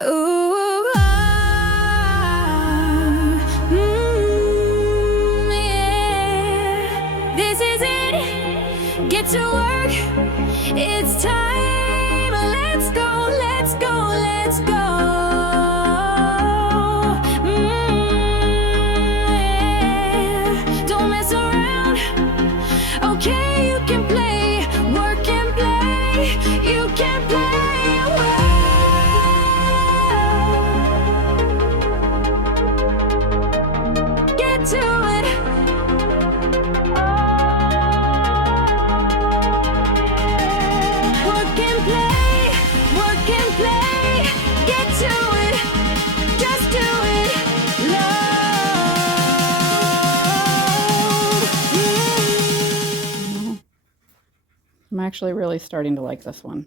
Ooh, yeah. This is it. Get to work. It's time. Let's go, let's go, let's go. Yeah. Don't mess around. Okay, you can play. Work and play. You can play. Get to it. Work and play, work and play. Get to it, just do it. Love. I'm actually really starting to like this one.